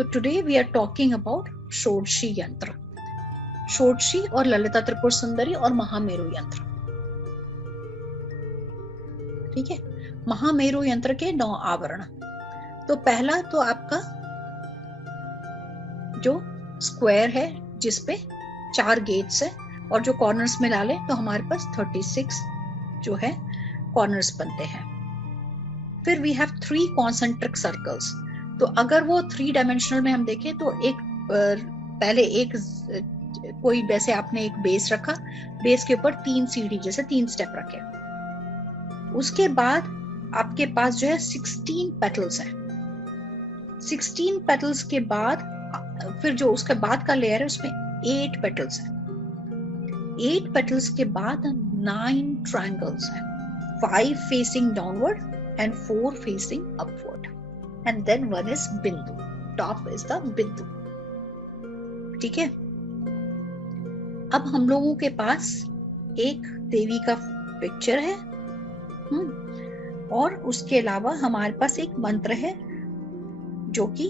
So today we are talking about षोडशी यंत्र, षोडशी और ललिता त्रिपुर सुंदरी और महामेरु यंत्र। ठीक है, महामेरु यंत्र के 9 आवरण। तो पहला तो आपका जो स्क्वायर है जिसपे 4 गेट्स है और जो कॉर्नर्स मिला ले तो हमारे पास 36 जो है कॉर्नर्स बनते हैं। फिर वी हैव 3 कॉन्सेंट्रिक सर्कल्स। तो अगर वो 3 डायमेंशनल में हम देखें तो एक पहले एक कोई वैसे आपने एक बेस रखा, बेस के ऊपर 3 सीढ़ी जैसे 3 स्टेप रखे, उसके बाद आपके पास जो है 16 पेटल्स हैं। 16 पेटल्स के बाद फिर जो उसके बाद का लेयर है उसमें 8 पेटल्स हैं। 8 पेटल्स के बाद 9 ट्रायंगल्स हैं, 5 facing downward and 4 facing upward, and then one is bindu. Top is the bindu. ठीक है, अब हम लोगों के पास एक देवी का पिक्चर है और उसके अलावा हमारे पास एक मंत्र है जो कि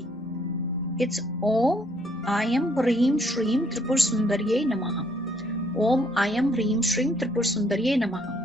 इट्स ओम आयम ह्रीम श्रीम त्रिपुर सुंदरिये नमः। ओम आयम ह्रीम श्रीम त्रिपुर सुंदरिये नमः।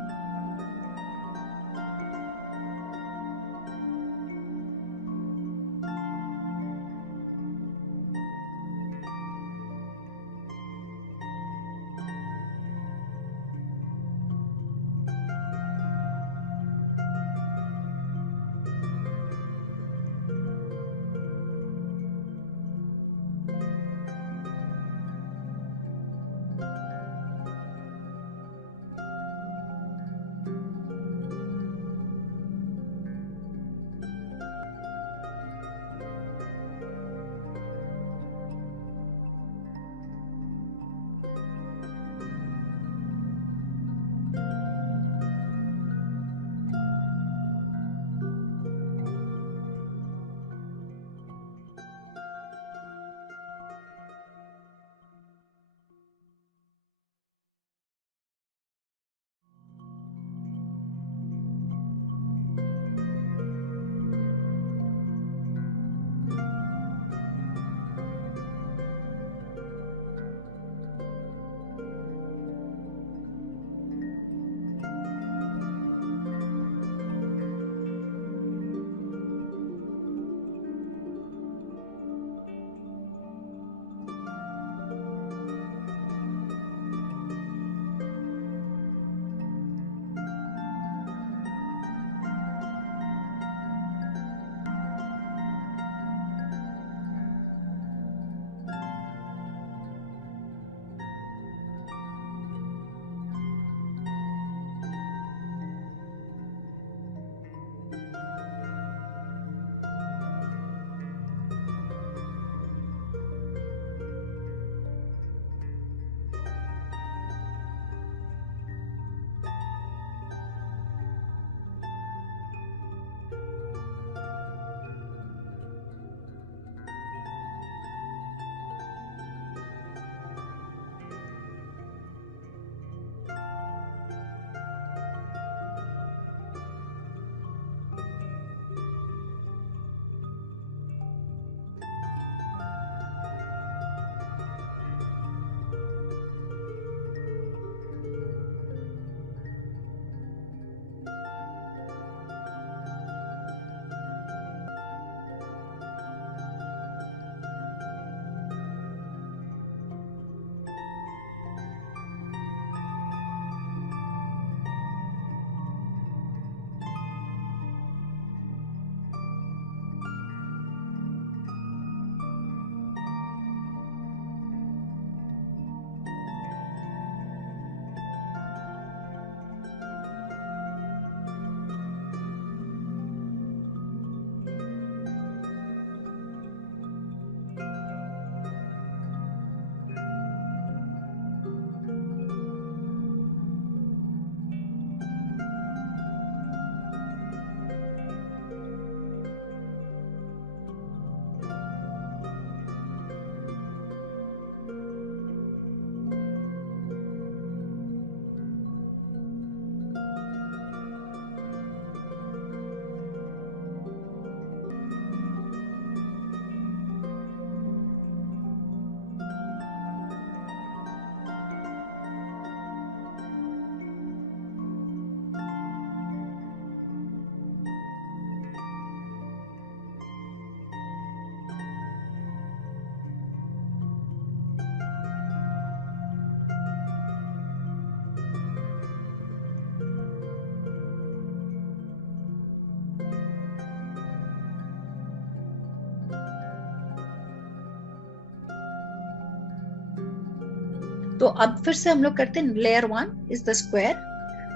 तो अब फिर से हम लोग करते हैं, layer 1 is the square,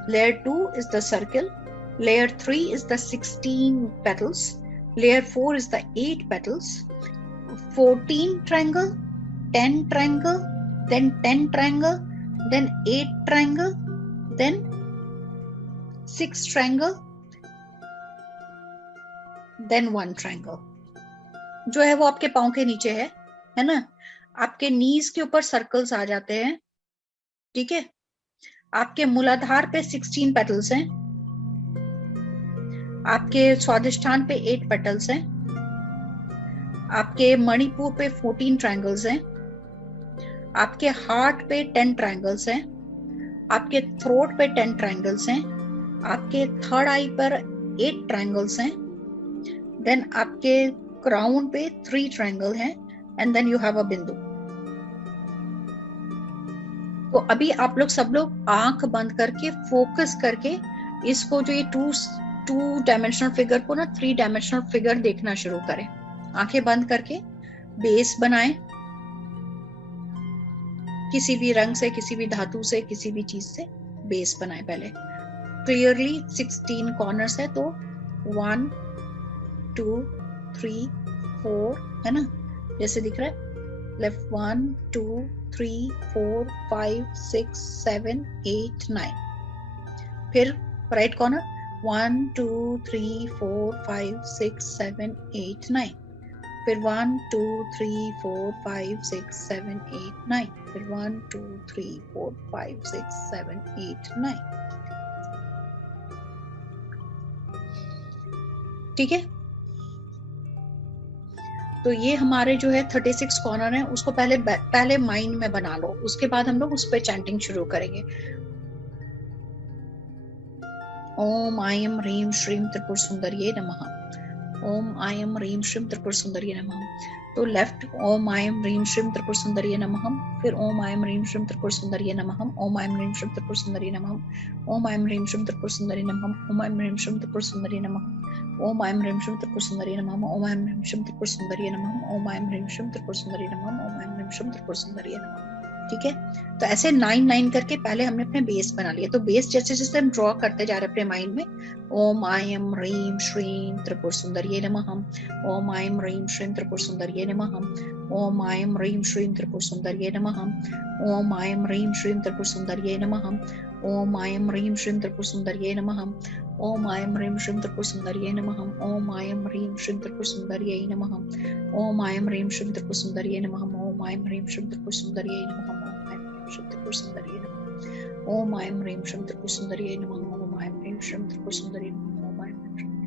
layer 2 is the circle, layer 3 is the 16 petals, layer 4 is the 8 petals, 14 triangle, 10 triangle, then 10 triangle, then 8 triangle, then 6 triangle, then 1 triangle. जो है वो आपके पाँव के नीचे है ना, आपके नीज के ऊपर सर्कल्स आ जाते हैं, ठीक है। आपके मूलाधार पे 16 पेटल्स हैं, आपके स्वादिष्ठान पे 8 पेटल्स हैं, आपके मणिपुर पे 14 ट्रायंगल्स हैं, आपके हार्ट पे 10 ट्रायंगल्स हैं, आपके थ्रोट पे 10 ट्रायंगल्स हैं, आपके थर्ड आई पर 8 ट्रायंगल्स हैं, देन आपके क्राउन पे 3 ट्रायंगल हैं, and then you have a बिंदु। तो अभी आप लोग सब लोग आंख बंद करके फोकस करके इसको, जो ये टू डायमेंशनल फिगर को ना 3 डायमेंशनल फिगर देखना शुरू करें। आंखें बंद करके बेस बनाएं, किसी भी रंग से, किसी भी धातु से, किसी भी चीज से बेस बनाएं। पहले क्लियरली 16 कॉर्नर्स है, तो 1 2 3 4 है ना, जैसे दिख रहा है, लेफ्ट 1 2 3 4 5 6 7 8 9, फिर राइट कॉर्नर 1 2 3 4 5 6 7 8 9, फिर 1 2 3 4 5 6 7 8 9, फिर 1 2 3 4 5 6 7 8 9, ठीक है। तो ये हमारे जो है 36 कॉर्नर है, उसको पहले माइंड में बना लो, उसके बाद हम लोग उस पर चैंटिंग शुरू करेंगे। ओम आयम ह्रीम श्रीम त्रिपुर सुंदरिये नमः, ओम आयम ह्रीम श्रीम त्रिपुर सुंदरिये नमः। तो लेफ्ट ओम आयम ह्रीम श्रीम त्रिपुर सुंदरिये नमः, फिर ओम आयम ह्रीम श्रीम त्रिपुर सुंदरिये नमः, ओम आयम ह्रीम श्रीम त्रिपुर सुंदरिये नमः, ओम आयम ह्रीम श्रीम त्रिपुर सुंदरिये नमः, ओम आयम ह्रीम श्रीम त्रिपुर सुंदरिये नमः, ओम आयम ह्रीम श्रीम त्रिपुर सुंदरिये नमः, ओम आयम ह्रीम श्रीम त्रिपुर सुंदरिये नमः, ओम आयम ह्रीम श्रीम त्रिपुर सुंदरिये नमः, ओम आयम ह्रीम श्रीम त्रिपुर सुंदरिये नमः, ठीक है। तो ऐसे 9 करके पहले हमने अपने बेस बना लिया। तो बेस जैसे जैसे हम ड्रॉ करते जा रहे हैं अपने माइंड में, ओम आयम ह्रीम श्रीम त्रिपुर सुंदरिये नमः, ओम आयम ह्रीम श्रीम त्रिपुर सुंदरिये नमः, ओम आयम ह्रीम श्रीम त्रिपुर सुंदरिये नमः, ओम आयम ह्रीम श्रीम त्रिपुर सुंदरिये नमः, ओम आयम ह्रीम श्रीम त्रिपुर सुंदरिये नमः, ओम आयम ह्रीम श्रीम त्रिपुर सुंदरिये नमः, ओम आयम ह्रीम श्रीम त्रिपुर सुंदरिये नमः, ओम आयम ह्रीम श्रीम त्रिपुर सुंदरिये नमः, ओम आयम ह्रीम श्रीम त्रिपुर सुंदरिये नमः, त्रिपुर सुंदरिये नमः, ओम आयम ह्रीम श्रीम त्रिपुर सुंदरिये नमः, ओम आयम ह्रीम श्रीम त्रिपुर सुंदरिये नमः, ओम आयम ह्रीम श्रीम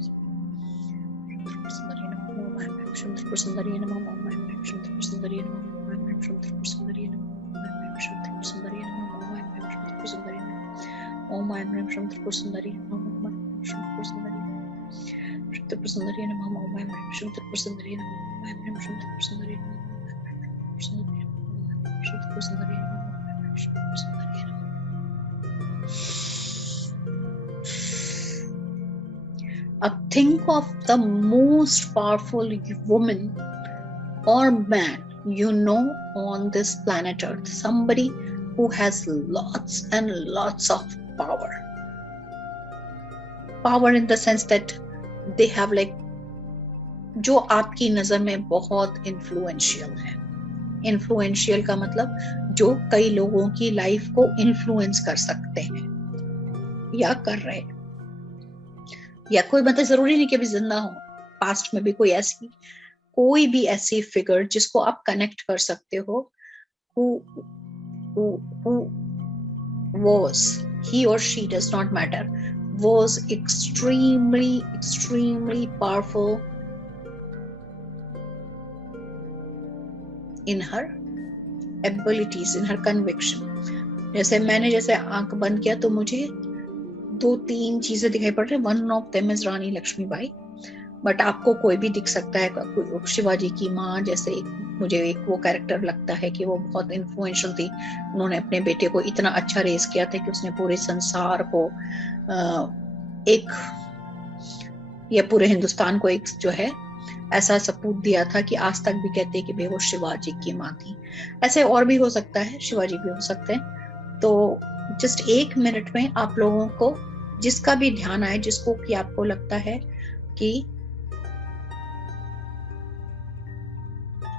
त्रिपुर सुंदरिये नमः, ओम आयम ह्रीम श्रीम त्रिपुर सुंदरिये नमः, ओम आयम ह्रीम श्रीम त्रिपुर सुंदरिये नमः, ओम आयम ह्रीम श्रीम त्रिपुर सुंदरिये नमः, ओम आयम ह्रीम श्रीम त्रिपुर सुंदरिये नमः, ओम आयम ह्रीम श्रीम त्रिपुर सुंदरिये नमः, ओम आयम ह्रीम श्रीम त्रिपुर सुंदरिये नमः, ओम आयम ह्रीम श्रीम त्रिपुर सुंदरिये नमः, ओम आयम ह्रीम श्रीम त्रिपुर सुंदरिये नमः, त्रिपुर सुंदरिये नमः। Think of the most powerful woman or man you know on this planet Earth, somebody who has lots and lots of power. Power in the sense that they have like, जो आपकी नजर में बहुत इन्फ्लुएंशियल है। Influential का मतलब जो कई लोगों की लाइफ को इन्फ्लुएंस कर सकते हैं या कर रहे हैं, या कोई मतलब जरूरी नहीं कि अभी जिंदा हो, पास्ट में भी कोई भी ऐसी फिगर जिसको आप कनेक्ट कर सकते हो, who was, he or she does not matter, was extremely powerful in her abilities, in her conviction. जैसे मैंने जैसे आंख बंद किया तो मुझे 2-3 चीजें दिखाई पड़ रही। One of them is Rani Lakshmibai, but आपको कोई भी दिख सकता है, शिवाजी की माँ जैसे मुझे एक वो कैरेक्टर लगता है कि वो बहुत इन्फ्लुएंशियल थी। उन्होंने अपने बेटे को इतना अच्छा रेस किया था कि उसने पूरे संसार को या पूरे हिंदुस्तान को एक जो है ऐसा सपूत दिया था कि आज तक भी कहते हैं कि भाई वो शिवाजी की माँ थी। ऐसे और भी हो सकता है, शिवाजी भी हो सकते हैं। तो जस्ट 1 मिनट में आप लोगों को जिसका भी ध्यान आए, जिसको कि आपको लगता है कि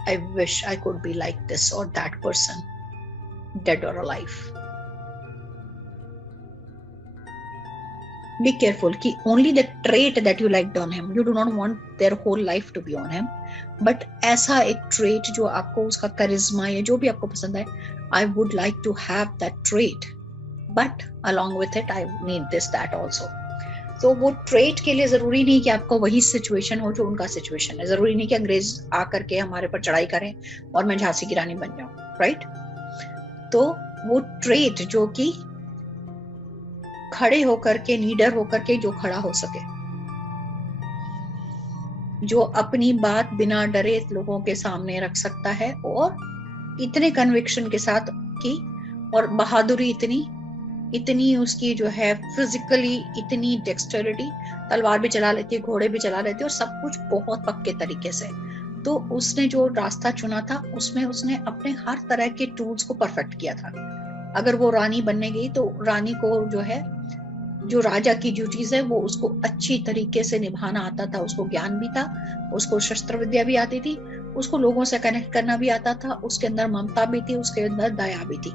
I wish I could be like this or that person, dead or alive. Be careful कि only the trait that you liked on him, you do not want their whole life to be on him, but ऐसा एक trait जो आपको उसका करिश्मा या जो भी आपको पसंद है, I would like to have that trait, but along with it I need this that also. तो वो ट्रेट के लिए जरूरी नहीं कि आपको वही सिचुएशन हो जो उनका सिचुएशन है, जरूरी नहीं कि अंग्रेज आकर के हमारे पर चढ़ाई करें और मैं झांसी की रानी बन जाऊं, राइट। तो वो ट्रेट जो कि खड़े होकर के, लीडर होकर के जो खड़ा हो सके, जो अपनी बात बिना डरे लोगों के सामने रख सकता है और इतने कन्विक्शन के साथ की, और बहादुरी इतनी उसकी जो है, फिजिकली इतनी डेक्सटरिटी, तलवार भी चला लेती है, घोड़े भी चला लेती है और सब कुछ बहुत पक्के तरीके से। तो उसने जो रास्ता चुना था उसमें उसने अपने हर तरह के टूल्स को परफेक्ट किया था। अगर वो रानी बनने गई तो रानी को जो है, जो राजा की ड्यूटीज है वो उसको अच्छी तरीके से निभाना आता था, उसको ज्ञान भी था, उसको शस्त्र विद्या भी आती थी, उसको लोगों से कनेक्ट करना भी आता था, उसके अंदर ममता भी थी, उसके अंदर दया भी थी।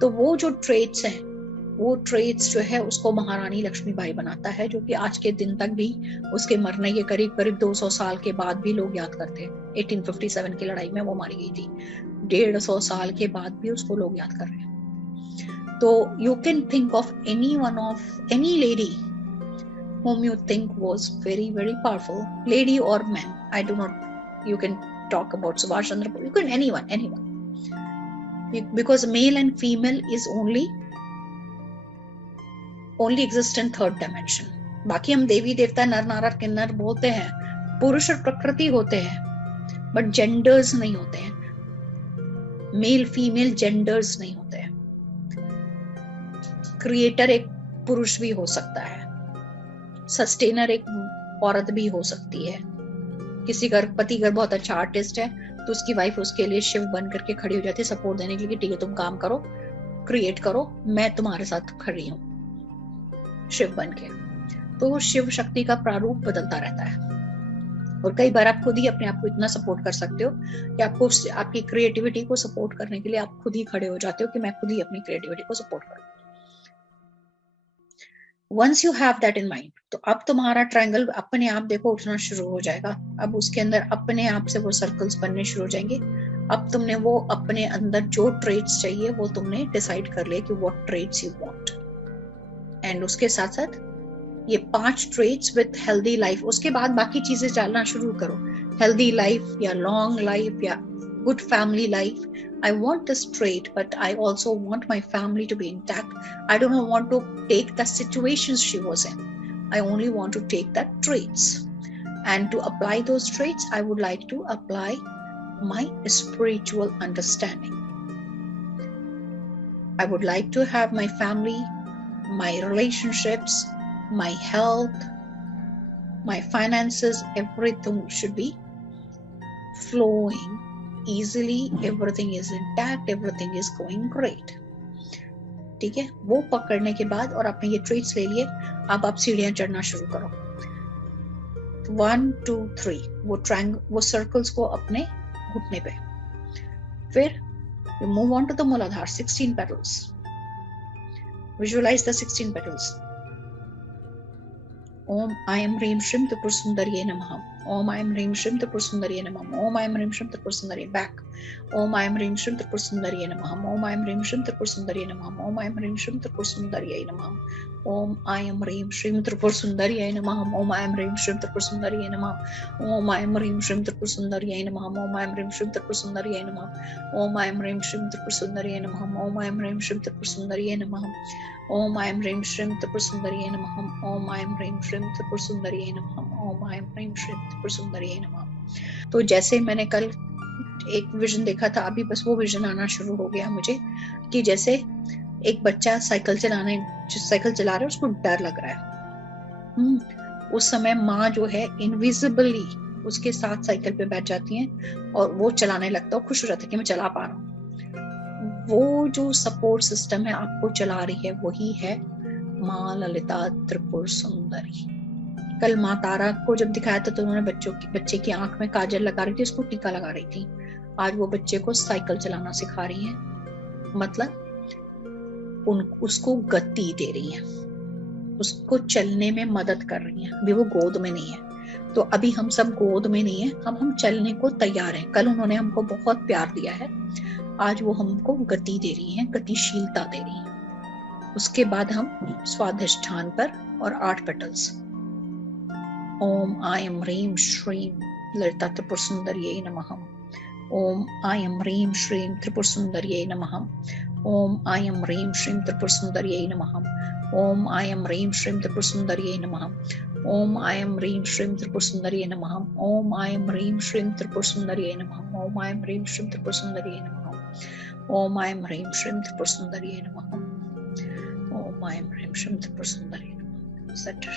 तो वो जो ट्रेट्स हैं, वो ट्रेट्स जो है उसको महारानी लक्ष्मीबाई बनाता है, जो कि आज के दिन तक भी उसके मरने के करीब करीब 200 साल के बाद भी लोग याद करते हैं। 1857 की लड़ाई में वो मारी गई थी, 150 साल के बाद भी उसको लोग याद कर रहे हैं। तो you can think of any lady whom you think was very very powerful, lady or man, I do not, you can talk about Subhash Chandra Bose, you can anyone, because male and female is only exist in third dimension. बाकी हम देवी देवता, नर नारायण किन्नर बोलते हैं, पुरुष और प्रकृति होते हैं, बट जेंडर्स नहीं होते हैं, मेल फीमेल जेंडर्स नहीं होते हैं। क्रिएटर एक पुरुष भी हो सकता है, सस्टेनर एक औरत भी हो सकती है। किसी का पति अगर बहुत अच्छा आर्टिस्ट है तो उसकी वाइफ उसके लिए शिव बन करके खड़ी हो जाती है, सपोर्ट देने के लिए, ठीक है तुम काम करो, क्रिएट करो, मैं तुम्हारे साथ खड़ी हूँ, शिव बन के। तो शिव शक्ति का प्रारूप बदलता रहता है, और कई बार आप खुद ही अपने आप को इतना सपोर्ट कर सकते हो कि आपको आपकी क्रिएटिविटी को सपोर्ट करने के लिए आप खुद ही खड़े हो जाते हो कि मैं खुद ही अपनी क्रिएटिविटी को सपोर्ट करूं। Once you have that in mind, तो अब तुम्हारा ट्रायंगल अपने आप देखो उठना शुरू हो जाएगा। अब उसके अंदर अपने आप से वो सर्कल्स बनने शुरू हो जाएंगे। अब तुमने वो अपने अंदर जो ट्रेट्स चाहिए वो तुमने डिसाइड कर लिया कि what traits you want, and उसके साथ साथ ये 5 ट्रेट्स विथ हेल्दी लाइफ, उसके बाद बाकी चीजें डालना शुरू करो, हेल्दी लाइफ या लॉन्ग लाइफ या good family life. I want this trait, but I also want my family to be intact. I don't want to take the situations she was in. I only want to take that traits. And to apply those traits, I would like to apply my spiritual understanding. I would like to have my family, my relationships, my health, my finances, everything should be flowing easily, everything is intact, everything is going great. ठीक है, वो पकड़ने के बाद और आपने ये traits ले लिए, अब आप सीढ़ियां चढ़ना शुरू करो। 1 2 3 वो सर्कल्स को अपने घुटने पे, फिर you move on to the Muladhara, 16 petals. Visualize the 16 petals. Om Aim Reem Shrim Tripur Sundariye Namaha. Om Aim Reem Shrim Tripur Sundariye Namaha. Om Aim Reem Shrim Tripur Sundariye. Back. Om Aim Reem Shrim Tripur Sundariye Namaha. Om Aim Reem Shrim Tripur Sundariye Namaha. Om Aim Reem Shrim Tripur Sundariye Namaha. Om Aim Reem Shrim Tripur Sundariye Namaha. Om Aim Reem Shrim Tripur Sundariye Namaha. Om Aim Reem Shrim Tripur Sundariye Namaha. Om Aim Reem Shrim Tripur Sundariye Namaha. Om Aim Reem Shrim Tripur Sundariye Namaha. Om Aim Reem Shrim Tripur Sundariye Namaha. Om Aim Reem Shrim Tripur Sundariye Namaha. Om Aim Reem Shrim Tripur Sundariye Namaha. Om Aim Reem Shrim Tripur Sundariye Namaha. तो जैसे मैंने कल एक vision देखा था, अभी बस वो विजन आना शुरू हो गया मुझे कि जैसे एक बच्चा साइकिल चला रहा है, उसको डर लग रहा है। उस समय माँ जो है इनविजिबली उसके साथ साइकिल पे बैठ जाती हैं और वो चलाने लगता है, खुश हो जाता है कि मैं चला पा रहा हूँ। वो जो सपोर्ट सिस्टम है आपको चला रही है वही है माँ ललिता त्रिपुर सुंदरी। कल माँ तारा को जब दिखाया था तो उन्होंने बच्चे की आंख में काजल लगा रही थी, उसको टीका लगा रही थी। आज वो बच्चे को साइकिल चलाना सिखा रही है, मतलब उसको गति दे रही है, उसको चलने में मदद कर रही है। अभी वो गोद में नहीं है, तो अभी हम सब गोद में नहीं है, अब हम चलने को तैयार हैं। कल उन्होंने हमको बहुत प्यार दिया है, आज वो हमको गति दे रही है, गतिशीलता दे रही है। उसके बाद हम स्वाधिष्ठान पर और 8 पेटल्स। ओम आयम ह्रीम श्रीम ललिता त्रिपुर सुंदर्यै नमः। ओम आयम ह्रीम श्रीम त्रिपुर सुंदर्यै नमः। ओम आयम ह्रीम श्रीम त्रिपुर सुंदर्यै नमः। ओम आयम ह्रीम श्रीम त्रिपुर सुंदर्यै नमः। ओम आयम ह्रीम श्रीम त्रिपुर सुंदर्यै नमः। ओम आयम ह्रीम श्रीम त्रिपुर सुंदर्यै नमः। ओम आयम ह्रीम श्रीम त्रिपुर सुंदर्यै नमः। ओम आयम ह्रीम श्रीम त्रिपुर सुंदर्यै नमः। ओम आयम ह्रीम श्रीम त्रिपुर सुंदर्यै नमः। सेंटर।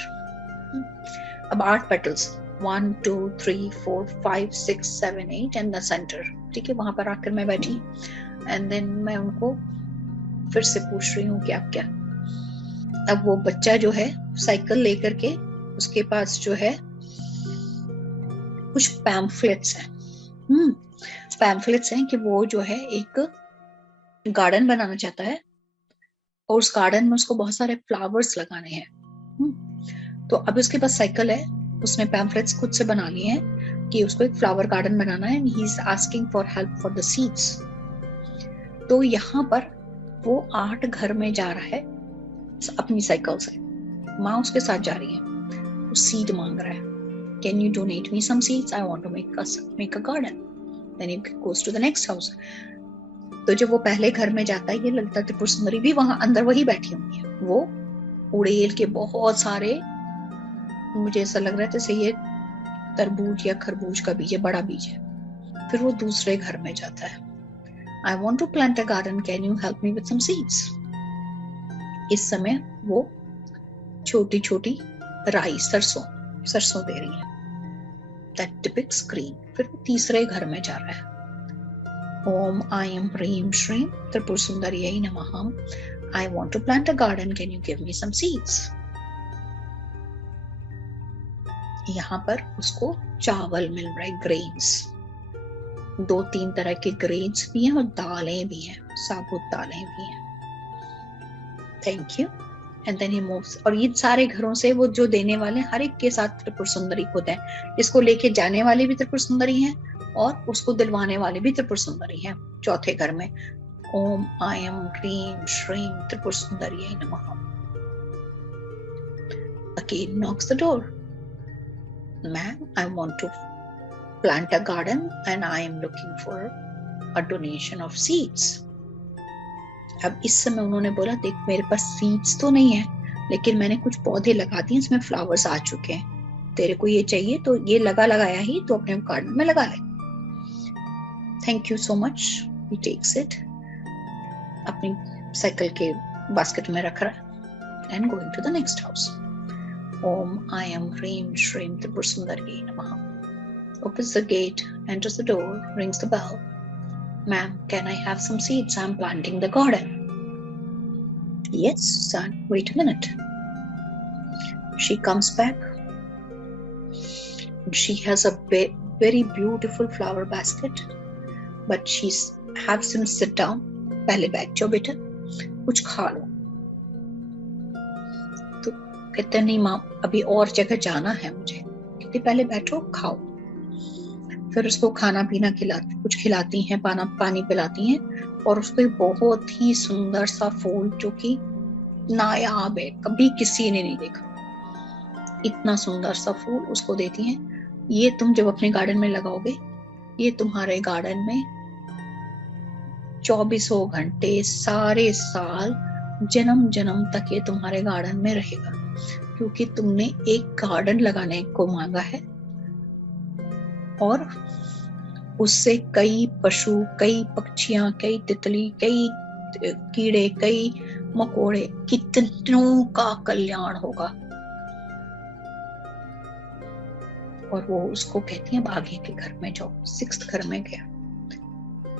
अब 8 पेटल्स 1 2 3 4 5 6 7 8 एंड द सेंटर। ठीक है, वहां पर आकर मैं बैठी एंड देन मैं उनको फिर से पूछ रही हूँ कि आप क्या। अब वो बच्चा जो है साइकिल लेकर के, उसके पास जो है कुछ पैम्फलेट्स हैं। पैम्फलेट्स हैं कि वो जो है एक गार्डन बनाना चाहता है और उस गार्डन में उसको बहुत सारे फ्लावर्स लगाने हैं। तो अब उसके पास साइकिल है, उसने पैम्फलेट्स खुद से बना लिए हैं कि उसको एक फ्लावर गार्डन बनाना है and he is asking for help for the seeds. तो यहाँ पर वो 8 घर में जा रहा है अपनी साइकिल से, माँ उसके साथ जा रही है, वो सीड मांग रहा है, can you donate me some seeds, I want to make a garden. Then he goes to the next house. तो जब वो पहले घर में जाता है, ये ललिता त्रिपुर सुंदरी भी वहां अंदर वही बैठी हुई है। वो उड़ेल के बहुत सारे, मुझे ऐसा लग रहा है जैसे ये तरबूज या खरबूज का बीज है, बड़ा बीज है। फिर वो दूसरे घर में जाता है, I want to plant a garden, can you help me with some seeds. इस समय वो छोटी छोटी राई सरसों दे रही है, दैट डिपिक्ट्स ग्रीन। फिर वो तीसरे घर में जा रहा है, ओम आयम ह्रीम श्रीम त्रिपुर सुंदर्यै नमः, I want to plant a garden, can you give me some seeds. यहाँ पर उसको चावल मिल रहा है, ग्रेन्स, 2-3 तरह के ग्रेन्स भी हैं और दालें भी हैं, साबुत दालें भी हैं। Thank you. And then he moves. और ये सारे घरों से वो जो देने वाले हर एक के साथ त्रिपुर सुंदरी खुद है, इसको लेके जाने वाले भी त्रिपुर सुंदरी हैं और उसको दिलवाने वाले भी त्रिपुर सुंदरी हैं। चौथे घर में ओम आयम ह्रीम श्रीम त्रिपुर सुंदर्यै नमः। Again knocks the door. Ma'am, I want to plant a garden and I am looking for a donation of seeds. अब इस समय उन्होंने बोला, देख मेरे पास सीड्स तो नहीं है, लेकिन मैंने कुछ पौधे लगा दिए, इसमें फ्लावर्स आ चुके हैं, तेरे को ये चाहिए तो ये लगाया ही तो अपने गार्डन में लगा ले। Thank you so much. He takes it, अपनी साइकिल के बास्केट में रख रहा and going to the next house. ओम आयम ह्रीम श्रीम त्रिपुर सुंदर्यै नमः। Opens the gate, enters the door, rings the bell. Ma'am, can I have some seeds? I'm planting the garden. Yes, son, wait a minute. She comes back. She has a very beautiful flower basket, but she has him sit down. पहले बैठ जाओ बेटा, कुछ खा लो। तो कहते नहीं माँ, अभी और जगह जाना है मुझे। कहते पहले बैठो खाओ। फिर उसको खाना पीना कुछ खिलाती हैं, पानी पिलाती हैं और उसको एक बहुत ही सुंदर सा फूल जो कि नायाब है, कभी किसी ने नहीं देखा, इतना सुंदर सा फूल उसको देती हैं। ये तुम जब अपने गार्डन में लगाओगे, ये तुम्हारे गार्डन में 24 घंटे सारे साल जन्म जन्म तक ये तुम्हारे गार्डन में रहेगा, क्योंकि तुमने एक गार्डन लगाने को मांगा है और उससे कई पशु, कई पक्षियां, कई तितली, कई कीड़े, कई मकोड़े, कितनों का कल्याण होगा। और वो उसको कहती है अब आगे के घर में जाओ। 6th घर में गया,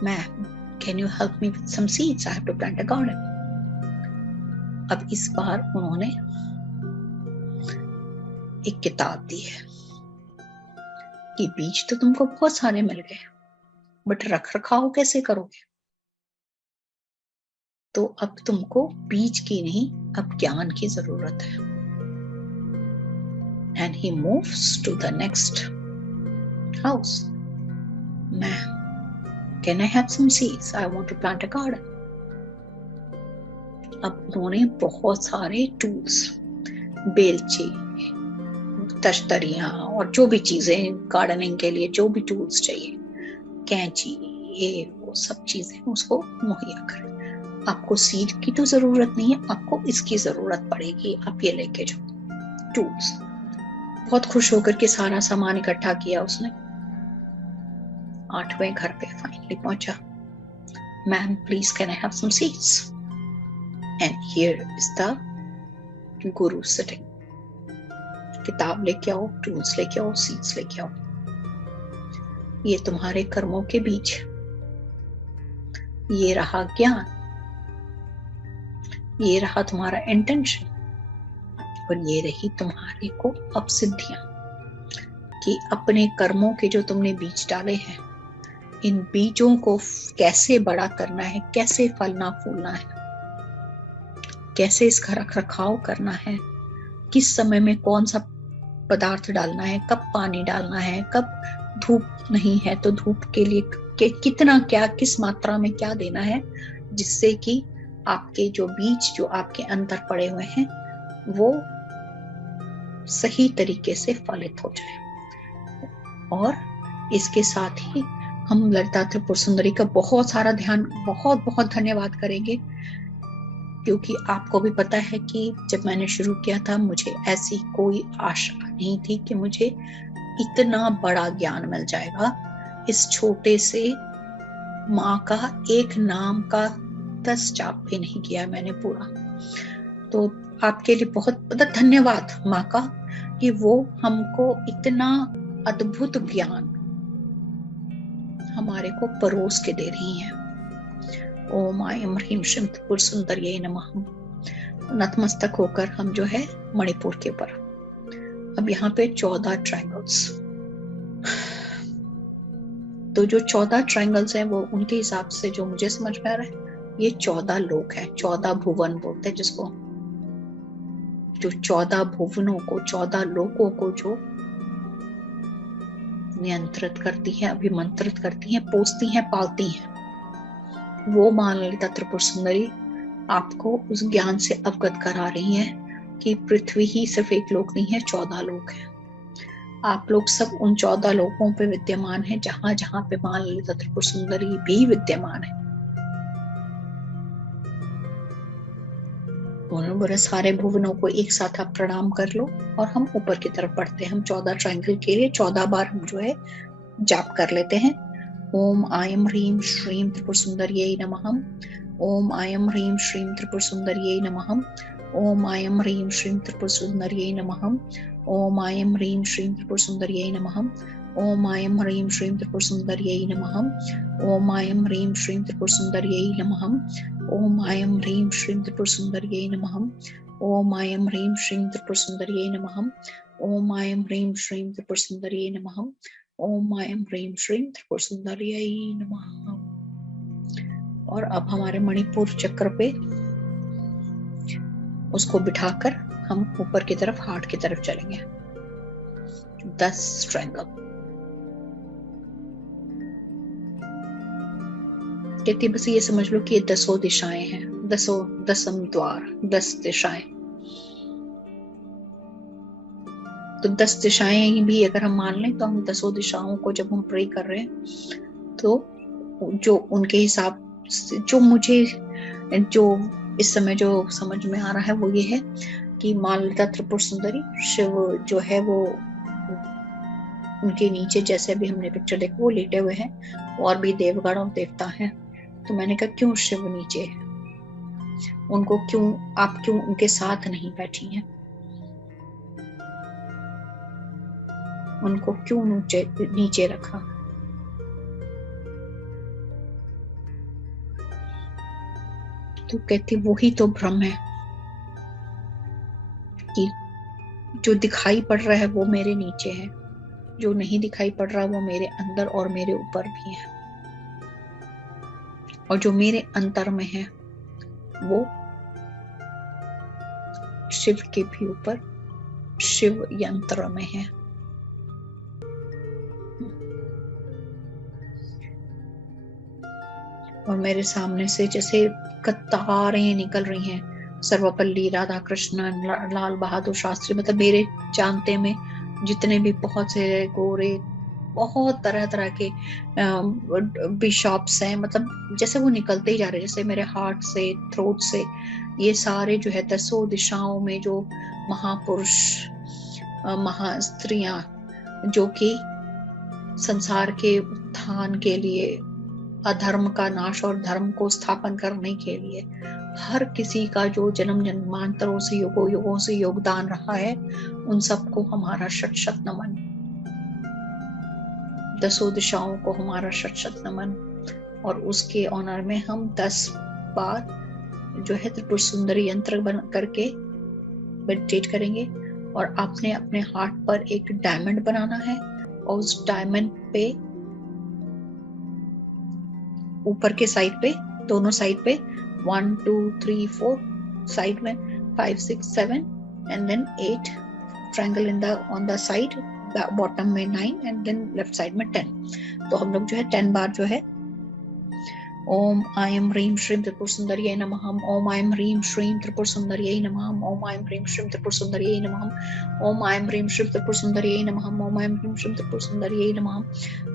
ma'am can you help me with some seeds, I have to plant a garden. अब इस बार उन्होंने एक किताब दी है कि बीज तो तुमको बहुत सारे मिल गए, बट रख रखाव कैसे करोगे? तो अब तुमको बीज की नहीं, अब ज्ञान की जरूरत है। And he moves to the next house. Ma'am, can I have some seeds? I want to plant a garden. अब उन्होंने बहुत सारे टूल्स, बेलचे, तश्तरियां और जो भी चीजें गार्डनिंग के लिए जो भी टूल्स चाहिए, कैंची, ये वो सब चीजें उसको मुहैया करें। आपको सीड की तो जरूरत नहीं है, आपको इसकी जरूरत पड़ेगी, आप ये लेके जाओ टूल्स। बहुत खुश होकर के सारा सामान इकट्ठा किया उसने। 8वें घर पे फाइनली पहुंचा। Ma'am please can I have some seeds? And here is the guru sitting. किताब लेके आओ, टूल्स लेके आओ, सीड्स लेके आओ। ये तुम्हारे कर्मों के बीज, ये रहा ज्ञान, ये रहा तुम्हारा इंटेंशन, और ये रही तुम्हारे को अब सिद्धियां कि अपने कर्मों के जो तुमने बीज डाले हैं, इन बीजों को कैसे बड़ा करना है, कैसे फलना फूलना है, कैसे इसका रख रखाव करना है, किस समय में कौन सा पदार्थ डालना है, कब पानी डालना है, कब धूप नहीं है तो धूप के लिए कितना क्या, किस मात्रा में क्या देना है, जिससे कि आपके जो बीज जो आपके अंदर पड़े हुए हैं वो सही तरीके से फलित हो जाए। और इसके साथ ही हम ललिता त्रिपुर सुंदरी का बहुत सारा ध्यान, बहुत बहुत धन्यवाद करेंगे, क्योंकि आपको भी पता है कि जब मैंने शुरू किया था मुझे ऐसी कोई आशा नहीं थी कि मुझे इतना बड़ा ज्ञान मिल जाएगा। इस छोटे से माँ का एक नाम का 10 जाप भी नहीं किया मैंने पूरा। तो आपके लिए बहुत बहुत धन्यवाद माँ का कि वो हमको इतना अद्भुत ज्ञान हमारे को परोस के दे रही हैं। ओम ऐं ह्रीं श्रीं त्रिपुर सुंदर्यै नमः। नतमस्तक होकर हम जो है मणिपुर के ऊपर, अब यहाँ पे 14 ट्रायंगल्स, तो जो 14 ट्रायंगल्स हैं वो उनके हिसाब से जो मुझे समझ में आ रहा है ये 14 लोक है, 14 भुवन बोलते हैं जिसको, जो 14 भुवनों को, 14 लोकों को जो नियंत्रित करती है, अभिमंत्रित करती है, पोसती है, पालती है, वो मां ललिता त्रिपुर सुंदरी आपको उस ज्ञान से अवगत करा रही है कि पृथ्वी ही सिर्फ एक लोक नहीं है, 14 लोक है। आप लोग सब उन 14 लोकों पे विद्यमान है जहां जहां पे मां ललिता त्रिपुर सुंदरी भी विद्यमान है। उन सारे भुवनों को एक साथ आप प्रणाम कर लो और हम ऊपर की तरफ बढ़ते हैं। हम 14 ट्रायंगल के लिए 14 बार हम जो है जाप कर लेते हैं। ओम ऐं ह्रीं श्रीं त्रिपुर सुंदर्यै नमः। ओम ऐं ह्रीं श्रीं त्रिपुर सुंदर्यै नमः। ओम ऐं ह्रीं श्रीं त्रिपुर सुंदर्यै नमः। ओम ऐं ह्रीं श्रीं त्रिपुर सुंदर्यै नमः। ओम ऐं ह्रीं श्रीं त्रिपुर सुंदर्यै नमः। ओम ऐं ह्रीं श्रीं त्रिपुर सुंदर्यै नमः। ओम ऐं ह्रीं श्रीं त्रिपुर सुंदर्यै नमः। ओम ऐं ह्रीं श्रीं त्रिपुर सुंदर्यै नमः। ओम ऐं ह्रीं श्रीं त्रिपुर सुंदर्यै नमः। ओम ऐं ह्रीं श्रीं त्रिपुर सुंदर्यै नमः। और अब हमारे मणिपुर चक्र पे उसको बिठाकर हम ऊपर की तरफ, हार्ट की तरफ चलेंगे। 10 ट्रायंगल कहती बस ये समझ लो कि ये 10 दिशाएं हैं, 10 द्वार, 10 दिशाएं। तो 10 दिशाएं भी अगर हम मान लें तो हम 10 दिशाओं को जब हम प्रे कर रहे हैं तो जो उनके हिसाब से जो मुझे जो इस समय जो समझ में आ रहा है वो ये है कि मां ललिता त्रिपुर सुंदरी शिव जो है वो उनके नीचे, जैसे भी हमने पिक्चर देखा, वो लेटे हुए हैं और भी देवगण और देवता हैं। तो मैंने कहा क्यों शिव नीचे है, उनको क्यों, आप क्यों उनके साथ नहीं बैठी हैं? उनको क्यों नीचे रखा। तो कहती वही तो भ्रम है कि जो दिखाई पड़ रहा है वो मेरे नीचे है, जो नहीं दिखाई पड़ रहा वो मेरे अंदर और मेरे ऊपर भी है, और जो मेरे अंतर में है वो शिव के भी ऊपर शिव यंत्र में है। और मेरे सामने से जैसे कतारें निकल रही हैं, सर्वपल्ली राधाकृष्णन, लाल बहादुर शास्त्री, मतलब मेरे जानते में जितने भी बहुत से गोरे, बहुत तरह तरह के बिशॉप्स हैं, मतलब जैसे वो निकलते ही जा रहे हैं, जैसे मेरे हार्ट से, थ्रोट से, ये सारे जो है 10 दिशाओं में जो महापुरुष, महास्त्रियां, जो कि संसार के उत्थान के लिए, अधर्म का नाश और धर्म को स्थापन करने के लिए हर किसी का जो जन्म जन्मांतरों से, युगों युगों से योगदान रहा है, उन सबको हमारा शत शत नमन। 10 दिशाओं को हमारा शत शत नमन। और उसके ऑनर में हम 10 बार जो है त्रिपुर सुंदरी यंत्र बन करके मेडिटेट करेंगे। और आपने अपने हार्ट पर एक डायमंड बनाना है, और उस डायमंड पे ऊपर के साइड पे, दोनों साइड पे 1 2 3 4, साइड में 5 6 7 and then 8 triangle in the on the side, bottom में 9 एंड देन लेफ्ट साइड में 10। तो हम लोग जो है 10 बार जो है ओम ऐं ह्रीं श्रीं त्रिपुर सुंदर्यै नमः, ओम ऐं ह्रीं श्रीं त्रिपुर सुंदर्यै नमः, ओम ऐं ह्रीं श्रीं त्रिपुर सुंदर्यै नमः, ओम ऐं ह्रीं श्रीं त्रिपुर सुंदर्यै नमः, ओम ऐं ह्रीं श्रीं त्रिपुर सुंदर्यै नमः,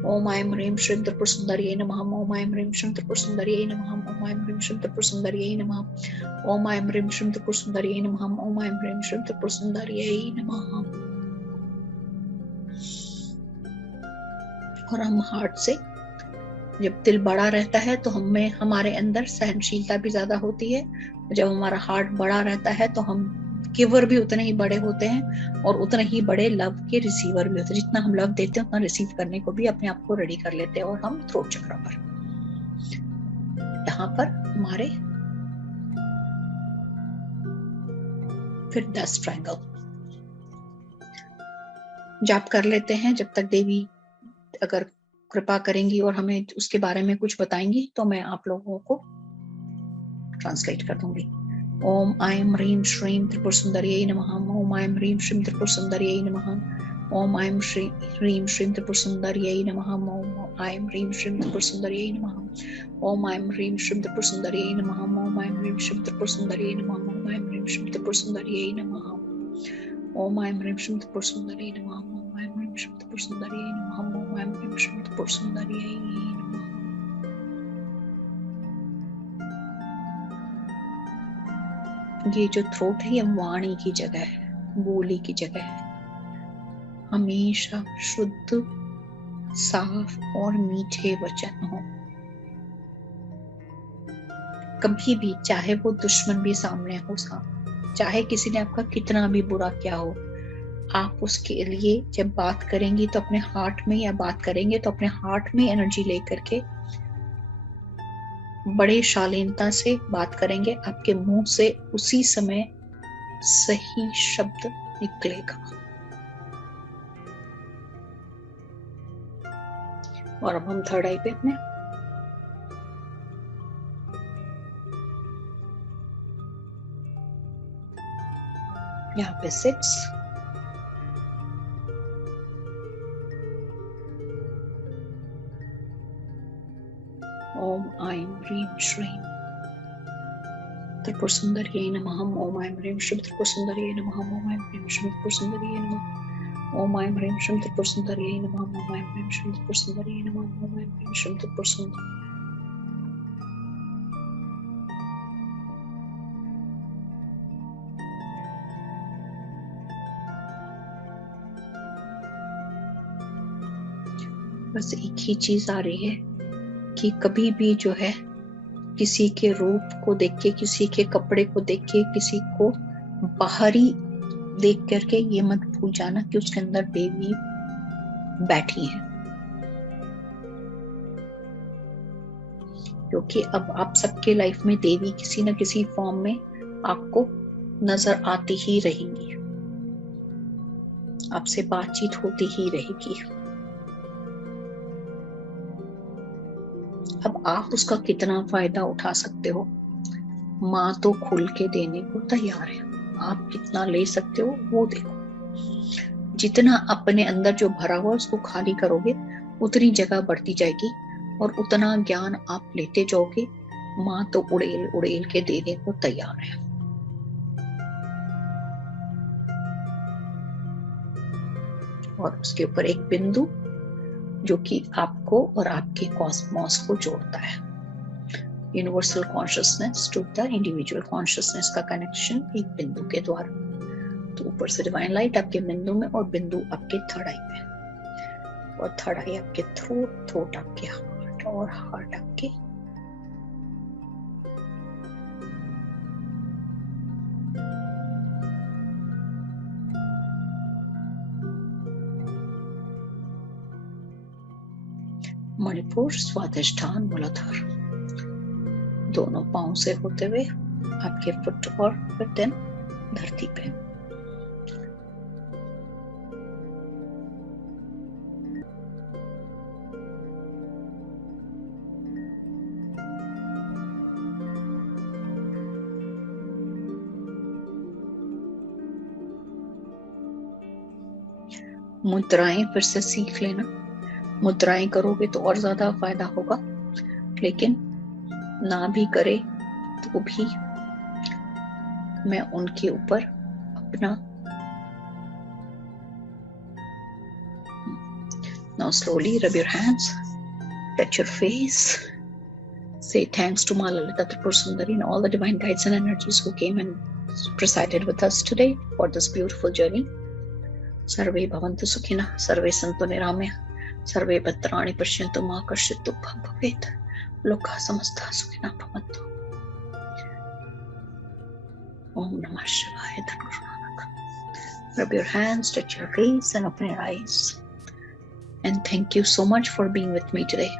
ओम ऐं ह्रीं श्रीं त्रिपुर सुंदर्यै नमः, ओम ऐं ह्रीं श्रीं त्रिपुर सुंदर्यै नमः, ओम ऐं ह्रीं श्रीं त्रिपुर सुंदर्यै नमः, ओम ऐं ह्रीं श्रीं त्रिपुर सुंदर्यै नमः, ओम ऐं ह्रीं श्रीं त्रिपुर सुंदर्यै नमः। और हम हार्ट से, जब दिल बड़ा रहता है तो हमें, हमारे अंदर सहनशीलता भी ज्यादा होती है। जब हमारा हार्ट बड़ा रहता है तो हम गिवर भी उतने ही बड़े होते हैं, और उतने ही बड़े लव के रिसीवर भी होते हैं। जितना हम लव देते हैं उतना रिसीव करने को भी अपने आप को रेडी कर लेते हैं। और हम थ्रोट चक्र पर, यहाँ पर हमारे फिर 10 ट्रायंगल जाप कर लेते हैं। जब तक देवी अगर कृपा करेंगी और हमें उसके बारे में कुछ बताएंगी तो मैं आप लोगों को ट्रांसलेट कर दूंगी। ओम ऐं ह्रीं श्रीं त्रिपुर सुंदर्यै नमः, ओम ऐं ह्रीं श्रीं त्रिपुर सुंदर्यै नमः, ओम ऐं ह्रीं श्रीं त्रिपुर सुंदर्यै नमः, ओम ऐं ह्रीं श्रीं त्रिपुर सुंदर्यै नमः, ओम ऐं ह्रीं श्रीं त्रिपुर सुंदर्यै नमः, ओम ऐं ह्रीं श्रीं त्रिपुर सुंदर्यै नमः, ओम ऐं ह्रीं श्रीं त्रिपुर सुंदर्यै नमः, ओम ऐं ह्रीं श्रीं त्रिपुर सुंदर्यै नमः, ओम ऐं ह्रीं श्रीं त्रिपुर सुंदर्यै नमः, ओम ऐं ह्रीं श्रीं त्रिपुर सुंदर्यै नमः। ये जो थ्रोट है ये वाणी की जगह है, बोली की जगह है। हमेशा शुद्ध, साफ और मीठे वचन हो। कभी भी, चाहे वो दुश्मन भी सामने हो, चाहे किसी ने आपका कितना भी बुरा किया हो, आप उसके लिए जब बात करेंगी तो अपने हार्ट में, या बात करेंगे तो अपने हार्ट में एनर्जी लेकर के बड़े शालीनता से बात करेंगे। आपके मुंह से उसी समय सही शब्द निकलेगा। और अब हम थर्ड आई पे अपने यहाँ पे सिट्स, ओम ऐं ह्रीं श्रीं त्रिपुर सुंदर्यै नमः, ओम ऐं ह्रीं श्रीं त्रिपुर सुंदर्यै नमः, ओम ऐं ह्रीं श्रीं त्रिपुर सुंदर्यै नमः, ओम ऐं ह्रीं श्रीं त्रिपुर सुंदर्यै नमः, ओम ऐं ह्रीं श्रीं त्रिपुर सुंदर्यै नमः, ओम ऐं ह्रीं श्रीं त्रिपुर सुंदर्यै। बस एक ही चीज आ रही है कि कभी भी जो है किसी के रूप को देख के, किसी के कपड़े को देख के, किसी को बाहरी देख करके ये मत भूल जाना कि उसके अंदर देवी बैठी हैं, क्योंकि अब आप सबके लाइफ में देवी किसी न किसी फॉर्म में आपको नजर आती ही रहेंगी, आपसे बातचीत होती ही रहेगी। अब आप उसका कितना फायदा उठा सकते हो, माँ तो खुल के देने को तैयार है, आप कितना ले सकते हो वो देखो। जितना अपने अंदर जो भरा हुआ उसको खाली करोगे, उतनी जगह बढ़ती जाएगी और उतना ज्ञान आप लेते जाओगे। माँ तो उड़ेल उड़ेल के देने को तैयार है। और उसके ऊपर एक बिंदु जो कि आपको और आपके कॉस्मोस को जोड़ता है, universal consciousness to the individual consciousness का कनेक्शन एक बिंदु के द्वारा। तो ऊपर से डिवाइन लाइट आपके बिंदु में और बिंदु आपके थर्ड आई में, और थर्ड आई आपके थ्रोट, थ्रोट आपके हार्ट और हार्ट आपके मणिपुर, स्वादिष्ठान, मूलाधार, दोनों पांव से होते हुए आपके फुट और फिर देन धरती पे। मुद्राएं फिर से सीख लेना, मुद्राएं करोगे तो और ज्यादा फायदा होगा, लेकिन ना भी करे तो भी मैं उनके ऊपर अपना now slowly rub your hands, touch your face, say thanks to Ma Lalita Tripura Sundari and all the divine guides and energies who came and presided with us today for this beautiful journey. सर्वे भवन्तु सुखिनः, सर्वे सन्तु निरामयाः, सर्वे भद्राणि पश्यन्तु मा कश्चित् दुःखं भवेत्, लोकाः समस्ताः सुखिनः भवन्तु। Om Namah Shivaya. Rub your hands, touch your face and open your eyes. And thank you so much for being with me today.